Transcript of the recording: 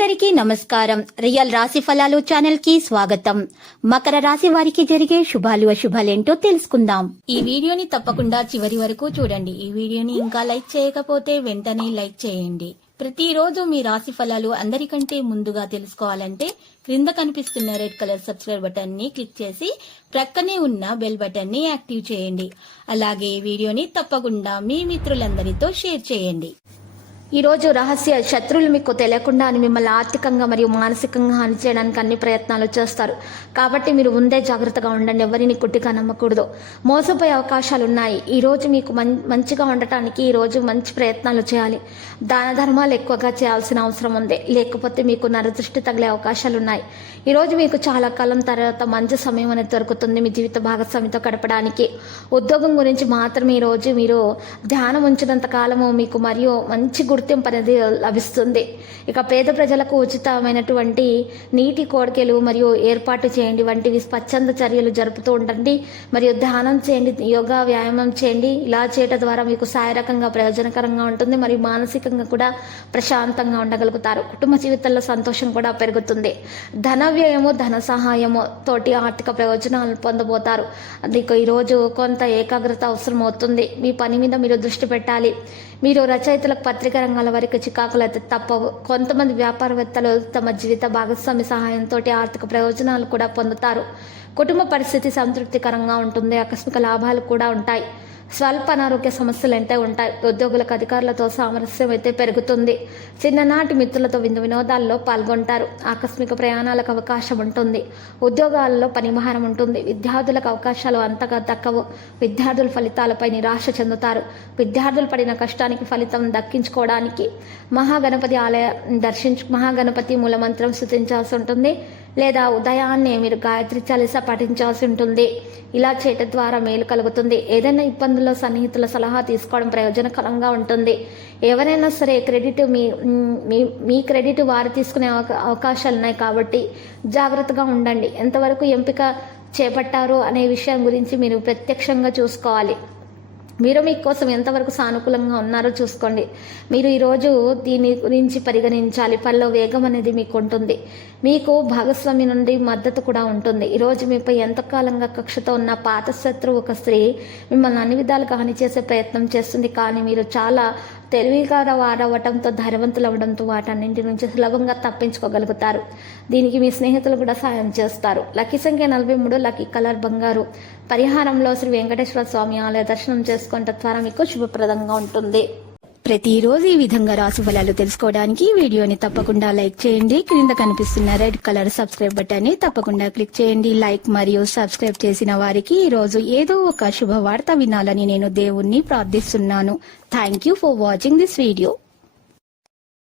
అందరికీ నమస్కారం. రియల్ రాశి ఫలాలు ఛానల్ కి స్వాగతం. మకర రాశి వారికి జరిగే శుభాలు అశుభాలేంటో తెలుసుకుందాం. ఈ వీడియోని తప్పకుండా చివరి వరకు చూడండి. ఈ వీడియోని ఇంకా లైక్ చేయకపోతే వెంటనే లైక్ చేయండి. ప్రతిరోజు మీ రాశి ఫలాలు అందరికంటే ముందుగా తెలుసుకోవాలంటే క్రింద కనిపిస్తున్న రెడ్ కలర్ సబ్స్క్రైబ్ బటన్ ని క్లిక్ చేసి ప్రక్కనే ఉన్న బెల్ బటన్ ని యాక్టివ్ చేయండి. అలాగే ఈ వీడియోని తప్పకుండా మీ మిత్రులందరితో షేర్ చేయండి. ఈ రోజు రహస్య శత్రువులు మీకు తెలియకుండా మిమ్మల్ని ఆర్థికంగా మరియు మానసికంగా హాని చేయడానికి అన్ని ప్రయత్నాలు చేస్తారు. కాబట్టి మీరు ముందే జాగ్రత్తగా ఉండండి. ఎవరిని గుడ్డిగా నమ్మకూడదు. మోసపోయే అవకాశాలు ఉన్నాయి. ఈ రోజు మీకు మంచిగా ఉండటానికి ఈ రోజు మంచి ప్రయత్నాలు చేయాలి. దాన ధర్మాలు ఎక్కువగా చేయాల్సిన అవసరం ఉంది. లేకపోతే మీకు నరదృష్టి తగిలే అవకాశాలు ఉన్నాయి. ఈ రోజు మీకు చాలా కాలం తర్వాత మంచి సమయం అనేది దొరుకుతుంది మీ జీవిత భాగస్వామితో గడపడానికి. ఉద్యోగం గురించి మాత్రమే ఈ రోజు మీరు ధ్యానం ఉంచినంత కాలము మీకు మరియు మంచి గుర్తింపు అనేది లభిస్తుంది. ఇక పేద ప్రజలకు ఉచితమైనటువంటి నీటి కోరికలు మరియు ఏర్పాటు చేయండి వంటివి స్వచ్ఛంద చర్యలు జరుపుతూ ఉండండి. మరియు ధ్యానం చేయండి, యోగా వ్యాయామం చేయండి. ఇలా చేయడం ద్వారా మీకు శారీరకంగా ప్రయోజనకరంగా ఉంటుంది మరియు మానసికంగా కూడా ప్రశాంతంగా ఉండగలుగుతారు. కుటుంబ జీవితంలో సంతోషం కూడా పెరుగుతుంది. ధన వ్యయము ధన సహాయము తోటి ఆర్థిక ప్రయోజనాలు పొందబోతారు. అందుకు ఈరోజు కొంత ఏకాగ్రత అవసరం అవుతుంది. మీ పని మీద మీరు దృష్టి పెట్టాలి. మీరు రచయితలకు పత్రికా రంగాల వారికి చికాకులు అయితే తప్పవు. కొంతమంది వ్యాపారవేత్తలు తమ జీవిత భాగస్వామి సహాయంతో ఆర్థిక ప్రయోజనాలు కూడా పొందుతారు. కుటుంబ పరిస్థితి సంతృప్తికరంగా ఉంటుంది. ఆకస్మిక లాభాలు కూడా ఉంటాయి. స్వల్ప అనారోగ్య సమస్యలు అయితే ఉంటాయి. ఉద్యోగులకు అధికారులతో సామరస్యం అయితే పెరుగుతుంది. చిన్ననాటి మిత్రులతో వినోదాల్లో పాల్గొంటారు. ఆకస్మిక ప్రయాణాలకు అవకాశం ఉంటుంది. ఉద్యోగాల్లో పనిభారం ఉంటుంది. విద్యార్థులకు అవకాశాలు అంతగా దక్కవు. విద్యార్థుల ఫలితాలపై నిరాశ చెందుతారు. విద్యార్థులు పడిన కష్టానికి ఫలితం దక్కించుకోవడానికి మహాగణపతి మూలమంత్రం స్తుతించాల్సి ఉంటుంది. లేదా ఉదయాన్నే మీరు గాయత్రి చాలీస పఠించాల్సి ఉంటుంది. ఇలా చేయటం ద్వారా మేలు కలుగుతుంది. ఏదైనా ఇబ్బందుల్లో సన్నిహితుల సలహా తీసుకోవడం ప్రయోజనకరంగా ఉంటుంది. ఎవరైనా సరే క్రెడిట్ మీ క్రెడిట్ వారు తీసుకునే అవకాశాలు ఉన్నాయి. కాబట్టి జాగ్రత్తగా ఉండండి. ఎంతవరకు ఎంపిక చేపట్టారు అనే విషయం గురించి మీరు ప్రత్యక్షంగా చూసుకోవాలి. మీరు మీకోసం ఎంతవరకు సానుకూలంగా ఉన్నారో చూసుకోండి. మీరు ఈరోజు దీని గురించి పరిగణించాలి. పనిలో వేగం అనేది మీకు ఉంటుంది. మీకు భాగస్వామి నుండి మద్దతు కూడా ఉంటుంది. ఈరోజు మీపై ఎంతకాలంగా కక్షతో ఉన్న పాత శత్రువు ఒక స్త్రీ మిమ్మల్ని అన్ని విధాలుగా హాని చేసే ప్రయత్నం చేస్తుంది. కానీ మీరు చాలా తెలివిగా వాడవటంతో ధైర్యవంతులు అవ్వడంతో వాటన్నింటి నుంచి సులభంగా తప్పించుకోగలుగుతారు. దీనికి మీ స్నేహితులు కూడా సాయం చేస్తారు. లక్కీ సంఖ్య 43, లక్కీ కలర్ బంగారు. పరిహారంలో శ్రీ వెంకటేశ్వర స్వామి ఆలయ దర్శనం చేసుకునే ద్వారా మీకు శుభప్రదంగా ఉంటుంది. ప్రతిరోజు ఈ విధంగా రాశి ఫలాలు తెలుసుకోవడానికి వీడియోని తప్పకుండా లైక్ చేయండి. క్రింద కనిపిస్తున్న రెడ్ కలర్ సబ్స్క్రైబ్ బటన్ ని తప్పకుండా క్లిక్ చేయండి. లైక్ మరియు సబ్స్క్రైబ్ చేసిన వారికి ఈ రోజు ఏదో ఒక శుభవార్త వినాలని నేను దేవుణ్ణి ప్రార్థిస్తున్నాను. Thank you for watching this video.